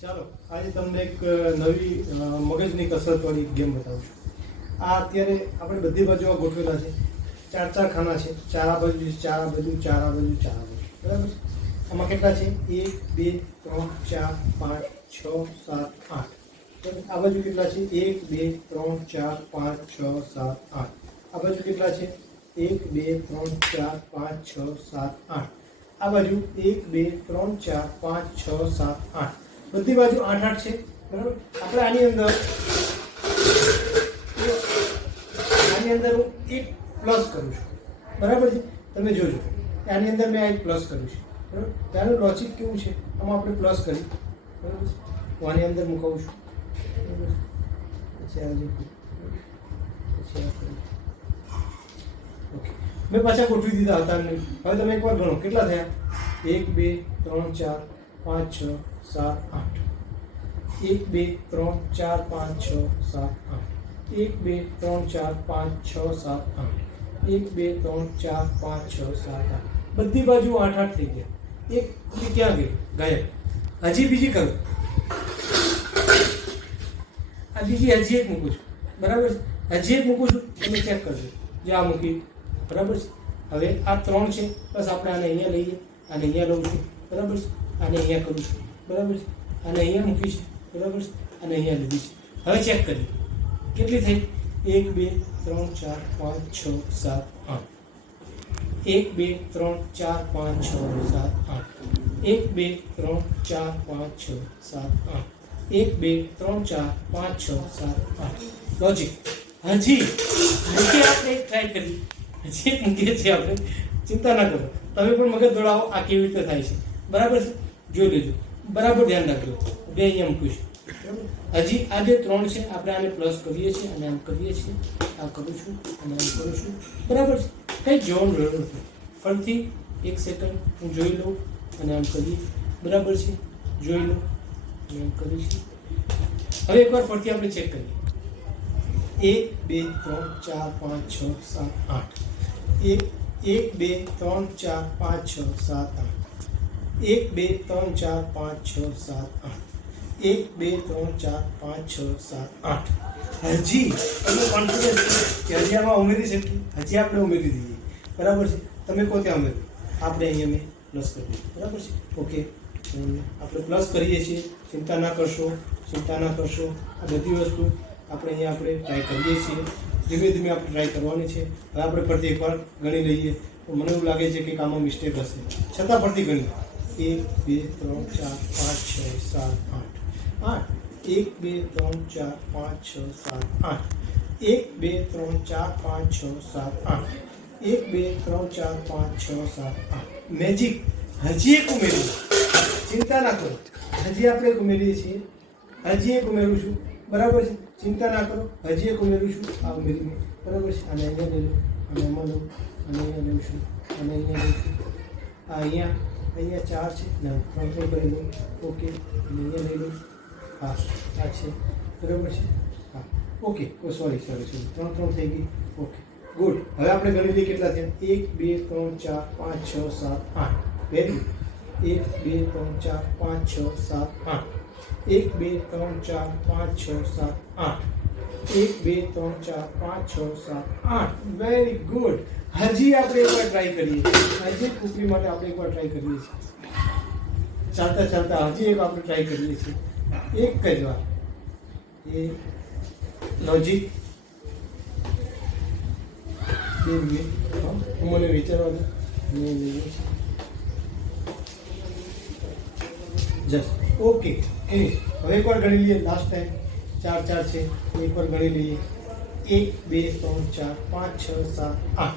ચાલો આજે તમને એક નવી મગજની કસરતવાળી ગેમ બતાવું છું. આ અત્યારે આપણે બધી બાજુ ગોઠવેલા છે. ચાર ચાર ખાના છે, ચાર આ બાજુ, ચાર આ બાજુ, ચાર આ બાજુ, ચાર આ બાજુ, બરાબર છે. આમાં કેટલા છે? 1 2 3 4 5 6 7 8. આ બાજુ કેટલા છે? 1 2 3 4 5 6 7 8. આ બાજુ કેટલા છે? 1 2 3 4 5 6 7 8. આ બાજુ 1 2 3 4 5 6 7 8. બધી બાજુ 8 8 છે, બરાબર. આપણે આની અંદર હું એક પ્લસ કરું છું, બરાબર છે. તમે જોજો આની અંદર મેં એક પ્લસ કર્યું છે, બરાબર. ત્યાંનું લોજિક કેવું છે? આમાં આપણે પ્લસ કરી, બરાબર. હું આની અંદર મૂકું છું, બરાબર. પછી આજે પછી ઓકે, મેં પાછા ગોઠવી દીધા હતા. હવે તમે એકવાર ગણો કેટલા થયા? 1 2 3 4 5 6 7 8. 1 2 3 4 5 6 7 8. 1 2 3 4 5 6 7 8. 1 2 3 4 5 6 7 8. બધી બાજુ 8 8 થઈ ગયા. એક ક્યાં ગઈ? ગાયબ. હજી બીજી કરું. આ બીજી હજી એક મૂકું છું, બરાબર છે. હજી એક મૂકું છું, તમે ચેક કરજો. જે આ મૂકી, બરાબર છે. હવે આ 3 છે, બસ આપણે આને અહીંયા લઈએ, આને અહીંયા લઉં છું, બરાબર છે. આને અહીંયા કરું છું, બરાબર છે. આને અહીંયા મૂકી છે, બરાબર છે. અને અહીંયા લીધી છે. હવે ચેક કરીએ કેટલી થઈ? 1 2 3 4 5 6 7 8. 1 2 3 4 5 6 7 8. 1 2 3 4 5 6 7 8. 1 2 3 4 5 6 7 8. લોજિક. હજી આપણે એક ટ્રાય કરી, હજી એક મૂકીએ છીએ આપણે. ચિંતા ના કરો, તમે પણ મગજ દોડાવો આ કેવી રીતે થાય છે, બરાબર છે. જોઈ લેજો, બરાબર ધ્યાન રાખજો. બે અહીંયા મૂકીશું, બરાબર. હજી આ જે 3 છે આપણે આને પ્લસ કરીએ છીએ અને આમ કરીએ છીએ. આ કરું છું અને આમ કરું છું, બરાબર છે. કંઈ જોવાનું જરૂર નથી. ફરીથી 1 સેકન્ડ હું જોઈ લઉં અને આમ કરીએ, બરાબર છે. જોઈ લઉં અને આમ કરીશું. હવે એકવાર ફરીથી આપણે ચેક કરીએ. 1 2 3 4 5 6 7 8. 1 2 3 4 5 6 7 8. 1 2 3 4 5 6 7 8. 1 2 3 4 5 6 7 8. હજી તમને કોન્ફિડન્સ કે હજી આમાં ઉમેરી શકીએ? હજી આપણે ઉમેરી દઈએ, બરાબર છે. તમે કહો ત્યાં ઉમેરી, આપણે અહીંયા મેં પ્લસ કરી દઈએ, બરાબર છે. ઓકે, આપણે પ્લસ કરીએ છીએ. ચિંતા ના કરશો, ચિંતા ના કરશો. આ બધી વસ્તુ આપણે ટ્રાય કરીએ છીએ. ધીમે ધીમે આપણે ટ્રાય કરવાની છે. હવે આપણે ફરતી એકવાર ગણી લઈએ. તો મને એવું લાગે છે કે આમાં મિસ્ટેક હશે, છતાં ફરતી ગણી. 1 2 3 4 5 6 7 8 8. 1 2 3 4 5 6 7 8. 1 2 3 4 5 6 7 8. 1 2 3 4 5 6 7 8. મેજિક. હજી એક ઉમેરી, ચિંતા ના કરો. હજી આપણે એક ઉમેરીએ છીએ, હજી એક ઉમેરું છું, બરાબર છે. ચિંતા ના કરો, હજી એક ઉમેરું છું. આ ઉમેરીને, બરાબર છે. અને અહીંયા લઈ લો, અને એમાં લઉં, અને અહીંયા લઉં છું, અને અહીંયા લઉં છું. આ અહીંયા 4 છે ને 3 3 કરી દઉં. ઓકે, અને અહીંયા લઈ લઉં. હા, આ છે, બરાબર છે. હા, ઓકે. સોરી 3 3 થઈ ગઈ. Okay, good. હવે આપણે ગણી લઈએ કેટલા થયા. 1 2 3 4 5 6 7 8. Very good. 1 2 3 4 5 6 7 8. 1 2 3 4 5 6 7 8. 1 2 3 4 5 6 7 8. Very good. હજી આપણે એકવાર ટ્રાય કરીએ. હજી કુકરી માટે આપણે એકવાર ટ્રાય કરીએ છીએ. ચાલતા ચાલતા હજી એક આપણે ટ્રાય કરીએ છીએ. એક જ વાર એ લોજિક. મને વિચારવા દો. Just okay. હવે એકવાર ગણી લઈએ. લાસ્ટ ટાઈમ 4 4 છે. એકવાર ગણી લઈએ. 1 2 3 4 5 6 7 8.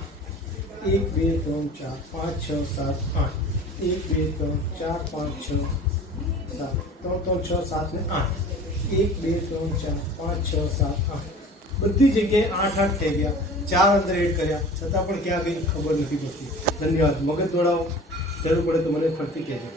1 2 3 4 5 6 7 8. 1 2 3 4 5 6 7 3 3 6 7 ને 8. 1 2 3 4 5 6 7 8. બધી જગ્યાએ 8 8 થઈ ગયા. 4 અંદર એડ કર્યા, છતાં પણ ક્યાં ગઈ ખબર નથી પડતી. ધન્યવાદ. મગજ દોડાવો, જરૂર પડે તો મને ફરતી કહેજો.